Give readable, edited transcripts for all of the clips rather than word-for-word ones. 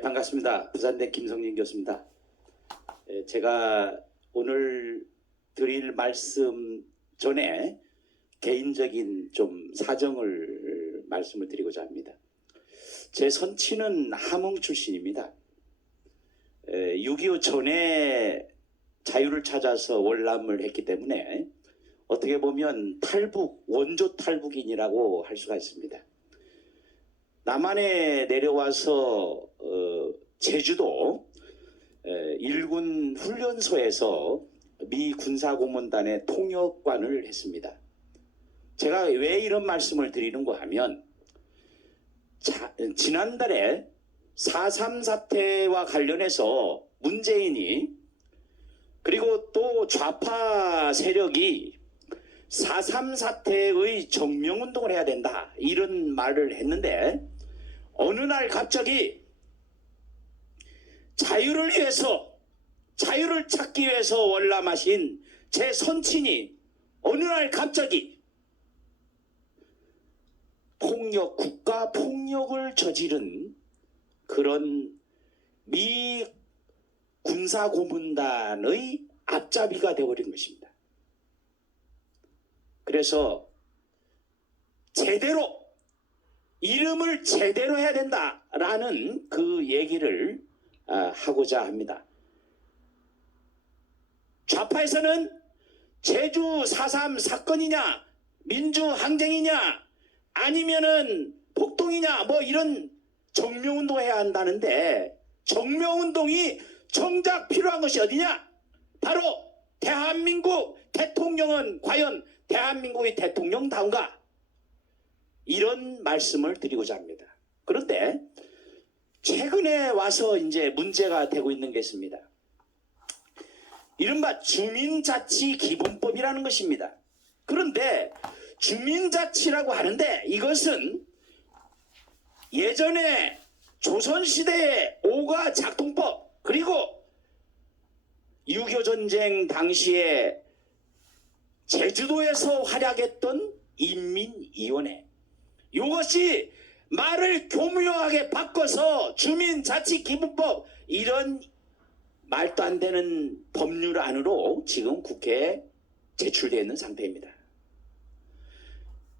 반갑습니다. 부산대 김성진 교수입니다. 제가 오늘 드릴 말씀 전에 개인적인 좀 사정을 말씀을 드리고자 합니다. 제 선친은 함흥 출신입니다. 6.25 전에 자유를 찾아서 월남을 했기 때문에 어떻게 보면 탈북, 원조 탈북인이라고 할 수가 있습니다. 남한에 내려와서 제주도 일군 훈련소에서 미 군사고문단의 통역관을 했습니다. 제가 왜 이런 말씀을 드리는가 하면 지난달에 4.3 사태와 관련해서 문재인이 그리고 또 좌파 세력이 4.3 사태의 정명운동을 해야 된다 이런 말을 했는데 어느 날 갑자기 자유를 위해서 자유를 찾기 위해서 월남하신 제 선친이 어느 날 갑자기 폭력, 국가 폭력을 저지른 그런 미 군사고문단의 앞잡이가 되어버린 것입니다. 그래서 제대로 이름을 제대로 해야 된다라는 그 얘기를 하고자 합니다. 좌파에서는 제주 4.3 사건이냐 민주항쟁이냐 아니면은 폭동이냐 뭐 이런 정명운동 해야 한다는데 정명운동이 정작 필요한 것이 어디냐? 바로 대한민국 대통령은 과연 대한민국의 대통령다운가? 이런 말씀을 드리고자 합니다. 그런데 최근에 와서 이제 문제가 되고 있는 게 있습니다. 이른바 주민자치기본법이라는 것입니다. 그런데 주민자치라고 하는데 이것은 예전에 조선시대의 오가 작동법 그리고 6.25 전쟁 당시에 제주도에서 활약했던 인민위원회 이것이 말을 교묘하게 바꿔서 주민자치기본법 이런 말도 안 되는 법률 안으로 지금 국회에 제출되어 있는 상태입니다.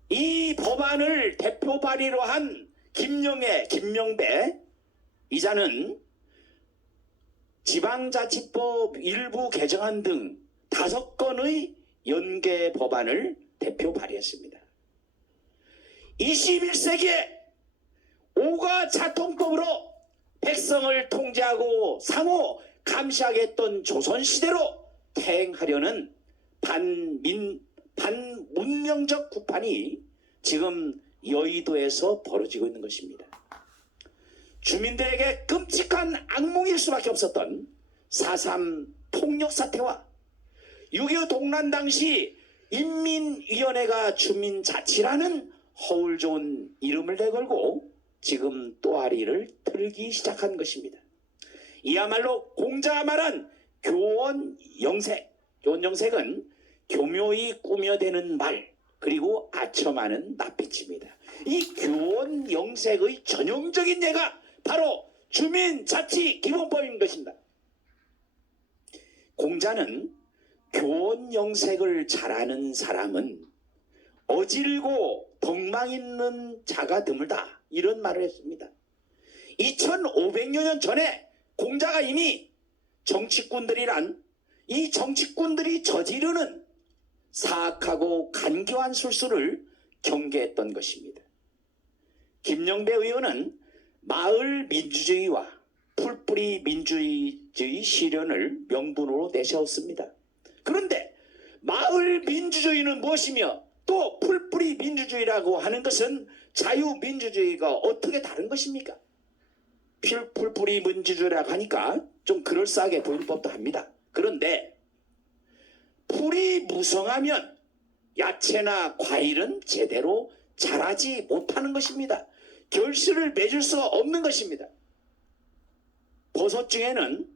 이 법안을 대표 발의로 한 김명배 이자는 지방자치법 일부 개정안 등 5건의 연계 법안을 대표 발의했습니다. 21세기에 오가 작동법으로 백성을 통제하고 상호 감시하겠던 조선시대로 퇴행하려는 반문명적 구판이 지금 여의도에서 벌어지고 있는 것입니다. 주민들에게 끔찍한 악몽일 수밖에 없었던 4.3 폭력 사태와 6.25 동란 당시 인민위원회가 주민자치라는 허울 좋은 이름을 내걸고 지금 또아리를 틀기 시작한 것입니다. 이야말로 공자가 말한 교원영색은 교묘히 꾸며대는 말 그리고 아첨하는 낯빛입니다. 이 교원영색의 전형적인 예가 바로 주민자치기본법인 것입니다. 공자는 교원영색을 잘하는 사람은 어질고 덕망 있는 자가 드물다 이런 말을 했습니다. 2500여 년 전에 공자가 이미 정치꾼들이란 이 정치꾼들이 저지르는 사악하고 간교한 술수를 경계했던 것입니다. 김영배 의원은 마을 민주주의와 풀뿌리 민주주의 실현을 명분으로 내세웠습니다. 그런데 마을 민주주의는 무엇이며 또 풀뿌리 민주주의라고 하는 것은 자유민주주의가 어떻게 다른 것입니까? 풀뿌리 민주주의라고 하니까 좀 그럴싸하게 보일 법도 합니다. 그런데 풀이 무성하면 야채나 과일은 제대로 자라지 못하는 것입니다. 결실을 맺을 수가 없는 것입니다. 버섯 중에는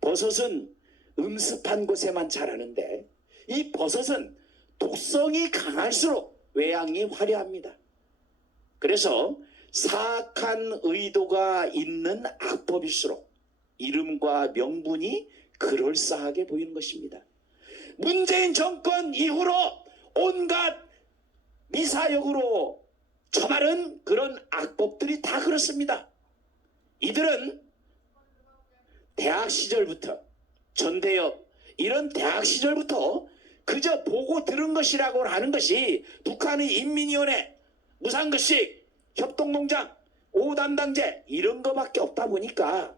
버섯은 음습한 곳에만 자라는데 이 버섯은 독성이 강할수록 외양이 화려합니다. 그래서 사악한 의도가 있는 악법일수록 이름과 명분이 그럴싸하게 보이는 것입니다. 문재인 정권 이후로 온갖 미사역으로 처벌은 그런 악법들이 다 그렇습니다. 이들은 대학 시절부터 전대협 이런 대학 시절부터 그저 보고 들은 것이라고 하는 것이 북한의 인민위원회, 무상급식, 협동농장, 5담당제 이런 거밖에 없다 보니까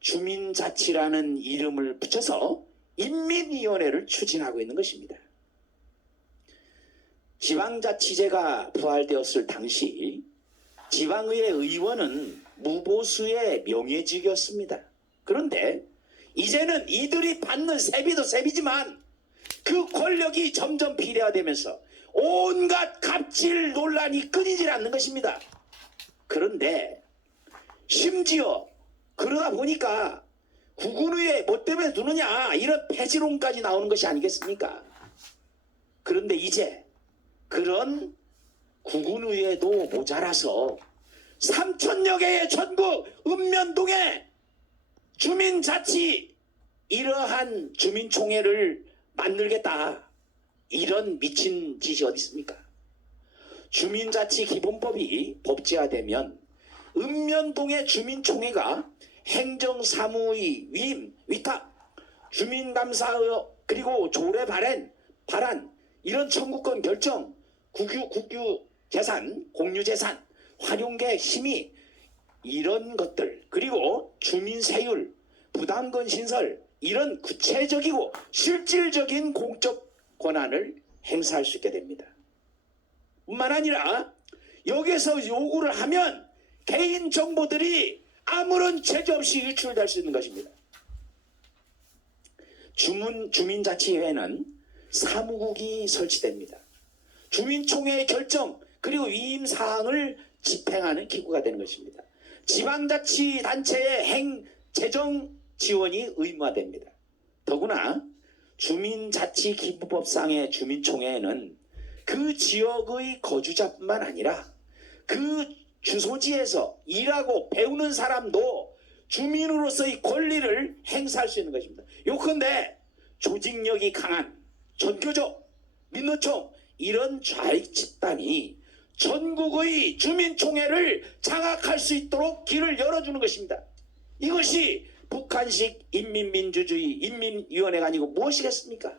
주민자치라는 이름을 붙여서 인민위원회를 추진하고 있는 것입니다. 지방자치제가 부활되었을 당시 지방의회 의원은 무보수의 명예직이었습니다. 그런데 이제는 이들이 받는 세비도 세비지만 그 권력이 점점 비례화되면서 온갖 갑질 논란이 끊이질 않는 것입니다. 그런데 심지어 그러다 보니까 국군의회 뭐 때문에 두느냐 이런 폐지론까지 나오는 것이 아니겠습니까? 그런데 이제 그런 국군의회도 모자라서 3,000여 개의 전국 읍면동에 주민자치 이러한 주민총회를 만들겠다. 이런 미친 짓이 어디 있습니까? 주민자치 기본법이 법제화되면 읍면동의 주민총회가 행정사무의 위임, 위탁, 주민감사 그리고 조례 발안 이런 청구권 결정, 국유 재산, 공유 재산, 활용계획 심의 이런 것들 그리고 주민세율, 부담금 신설 이런 구체적이고 실질적인 공적 권한을 행사할 수 있게 됩니다. 뿐만 아니라 여기서 요구를 하면 개인 정보들이 아무런 제재 없이 유출될 수 있는 것입니다. 주민자치회는 사무국이 설치됩니다. 주민총회의 결정 그리고 위임 사항을 집행하는 기구가 되는 것입니다. 지방자치단체의 재정 지원이 의무화됩니다. 더구나 주민자치기부법상의 주민총회에는 그 지역의 거주자뿐만 아니라 그 주소지에서 일하고 배우는 사람도 주민으로서의 권리를 행사할 수 있는 것입니다. 요컨대 조직력이 강한 전교조, 민노총 이런 좌익 집단이 전국의 주민총회를 장악할 수 있도록 길을 열어주는 것입니다. 이것이 북한식 인민민주주의 인민위원회가 아니고 무엇이겠습니까?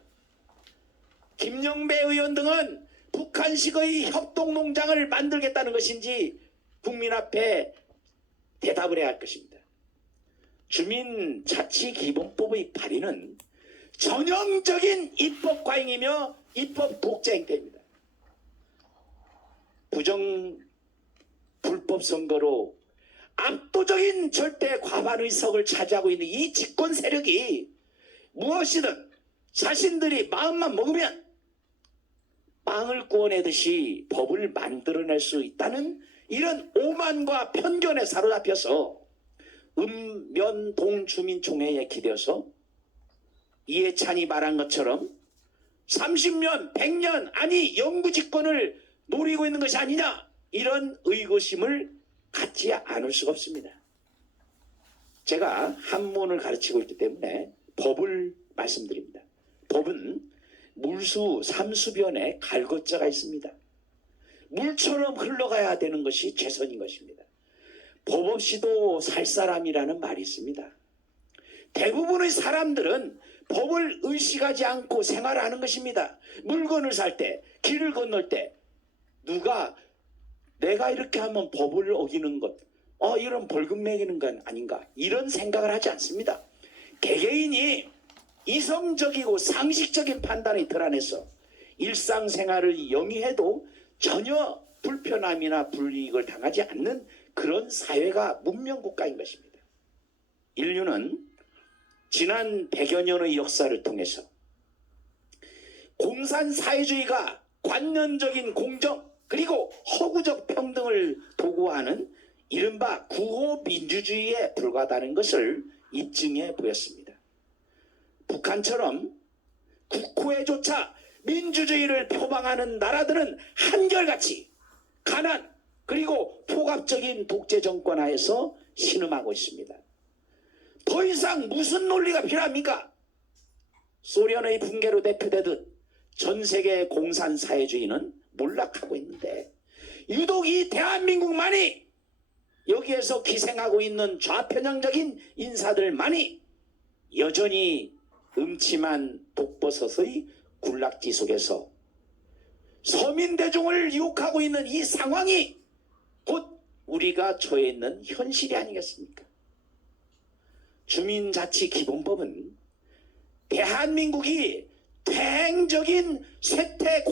김영배 의원 등은 북한식의 협동농장을 만들겠다는 것인지 국민 앞에 대답을 해야 할 것입니다. 주민자치기본법의 발의는 전형적인 입법 과잉이며 입법 독재 행태입니다. 불법 선거로 압도적인 절대 과반 의석을 차지하고 있는 이 집권 세력이 무엇이든 자신들이 마음만 먹으면 빵을 구워내듯이 법을 만들어낼 수 있다는 이런 오만과 편견에 사로잡혀서 읍면동 주민총회에 기대어서 이해찬이 말한 것처럼 30년, 100년 아니 영구집권을 노리고 있는 것이 아니냐 이런 의구심을 갖지 않을 수가 없습니다. 제가 한문을 가르치고 있기 때문에 법을 말씀드립니다. 법은 물수 삼수변에 갈것자가 있습니다. 물처럼 흘러가야 되는 것이 최선인 것입니다. 법 없이도 살 사람이라는 말이 있습니다. 대부분의 사람들은 법을 의식하지 않고 생활하는 것입니다. 물건을 살 때, 길을 건널 때 누가 내가 이렇게 하면 법을 어기는 것, 이런 벌금 매기는 건 아닌가 이런 생각을 하지 않습니다. 개개인이 이성적이고 상식적인 판단이 드러내서 일상생활을 영위해도 전혀 불편함이나 불이익을 당하지 않는 그런 사회가 문명국가인 것입니다. 인류는 지난 100여 년의 역사를 통해서 공산사회주의가 관념적인 공정 그리고 허구적 평등을 도구화하는 이른바 구호민주주의에 불과하다는 것을 입증해 보였습니다. 북한처럼 국호에조차 민주주의를 표방하는 나라들은 한결같이 가난 그리고 포갑적인 독재 정권 하에서 신음하고 있습니다. 더 이상 무슨 논리가 필요합니까? 소련의 붕괴로 대표되듯 전 세계 공산 사회주의는 몰락하고 있는데 유독 이 대한민국만이 여기에서 기생하고 있는 좌편향적인 인사들만이 여전히 음침한 독버섯의 굴락지 속에서 서민 대중을 유혹하고 있는 이 상황이 곧 우리가 처해 있는 현실이 아니겠습니까? 주민자치기본법은 대한민국이 퇴행적인 쇠퇴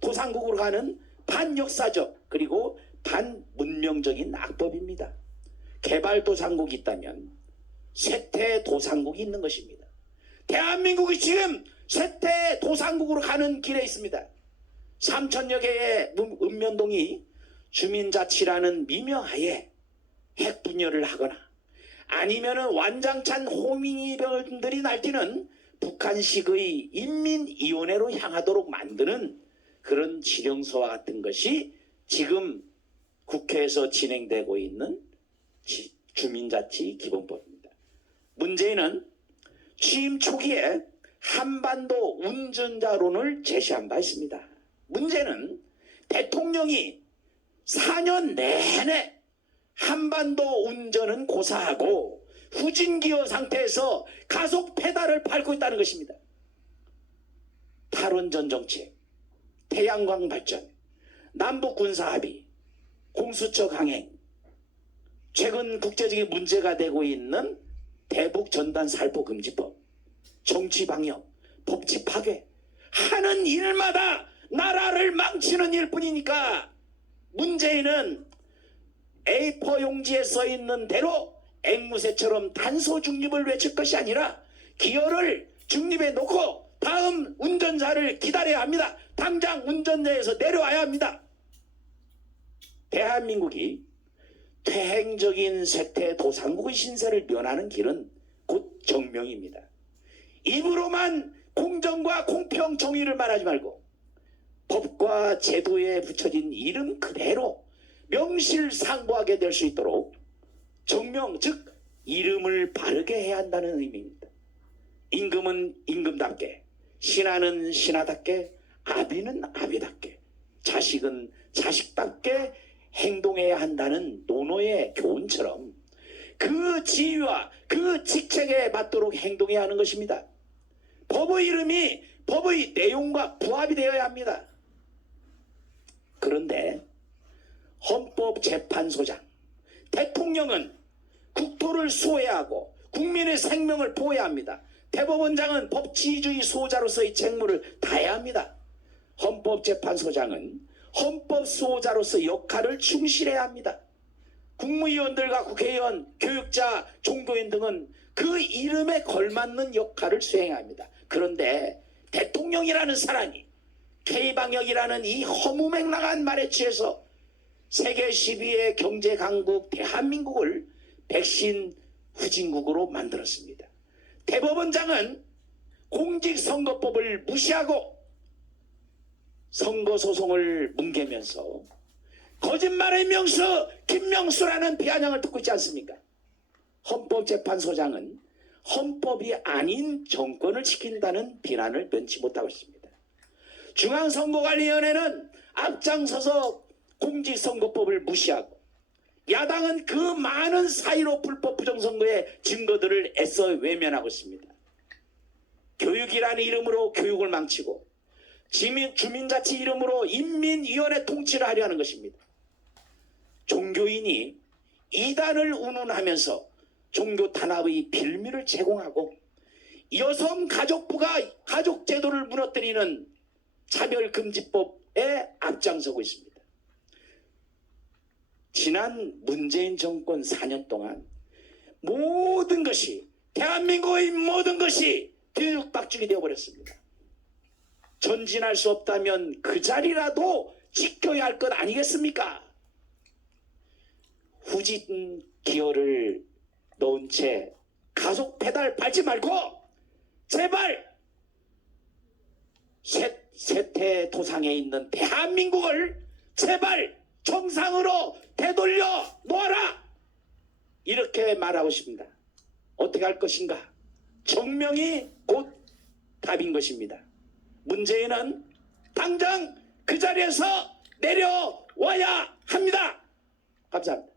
도상국으로 가는 반역사적 그리고 반문명적인 악법입니다. 개발도상국이 있다면 쇠퇴도상국이 있는 것입니다. 대한민국이 지금 쇠퇴도상국으로 가는 길에 있습니다. 3천여 개의 읍면동이 주민자치라는 미명하에 핵분열을 하거나 아니면은 완장찬 호미니병들이 날뛰는 북한식의 인민위원회로 향하도록 만드는 그런 지령서와 같은 것이 지금 국회에서 진행되고 있는 주민자치 기본법입니다. 문재인은 취임 초기에 한반도 운전자론을 제시한 바 있습니다. 문제는 대통령이 4년 내내 한반도 운전은 고사하고 후진기어 상태에서 가속 페달을 밟고 있다는 것입니다. 탈원전 정책, 태양광 발전, 남북 군사 합의, 공수처 강행, 최근 국제적인 문제가 되고 있는 대북 전단 살포 금지법, 정치 방역, 법치 파괴 하는 일마다 나라를 망치는 일뿐이니까 문재인은 A4 용지에 써 있는 대로 앵무새처럼 단소 중립을 외칠 것이 아니라 기어를 중립에 놓고 다음 운전자를 기다려야 합니다. 당장 운전자에서 내려와야 합니다. 대한민국이 퇴행적인 쇠퇴 도상국의 신세를 면하는 길은 곧 정명입니다. 입으로만 공정과 공평 정의를 말하지 말고 법과 제도에 붙여진 이름 그대로 명실상부하게 될 수 있도록 정명, 즉 이름을 바르게 해야 한다는 의미입니다. 임금은 임금답게, 신하는 신하답게, 아비는 아비답게, 자식은 자식답게 행동해야 한다는 노노의 교훈처럼 그 지위와 그 직책에 맞도록 행동해야 하는 것입니다. 법의 이름이 법의 내용과 부합이 되어야 합니다. 그런데 헌법재판소장, 대통령은 국토를 수호해야 하고 국민의 생명을 보호해야 합니다. 대법원장은 법치주의 수호자로서의 책무를 다해야 합니다. 헌법재판소장은 헌법 수호자로서 역할을 충실해야 합니다. 국무위원들과 국회의원, 교육자, 종교인 등은 그 이름에 걸맞는 역할을 수행해야 합니다. 그런데 대통령이라는 사람이 K방역이라는 이 허무맹랑한 말에 취해서 세계 12의 경제 강국 대한민국을 백신 후진국으로 만들었습니다. 대법원장은 공직선거법을 무시하고 선거소송을 뭉개면서 거짓말의 명수 김명수라는 비아냥을 듣고 있지 않습니까? 헌법재판소장은 헌법이 아닌 정권을 지킨다는 비난을 면치 못하고 있습니다. 중앙선거관리위원회는 앞장서서 공직선거법을 무시하고 야당은 그 많은 사이로 불법 부정선거의 증거들을 애써 외면하고 있습니다. 교육이라는 이름으로 교육을 망치고 주민자치 이름으로 인민위원회 통치를 하려 하는 것입니다. 종교인이 이단을 운운하면서 종교 탄압의 빌미를 제공하고 여성가족부가 가족제도를 무너뜨리는 차별금지법에 앞장서고 있습니다. 지난 문재인 정권 4년 동안 모든 것이 대한민국의 모든 것이 뒤죽박죽이 되어버렸습니다. 전진할 수 없다면 그 자리라도 지켜야 할 것 아니겠습니까? 후진 기어를 넣은 채 가속 페달 밟지 말고 제발 쇠퇴 도상에 있는 대한민국을 제발 정상으로 되돌려 놓아라. 이렇게 말하고 싶습니다. 어떻게 할 것인가? 정명이 곧 답인 것입니다. 문재인은 당장 그 자리에서 내려와야 합니다. 감사합니다.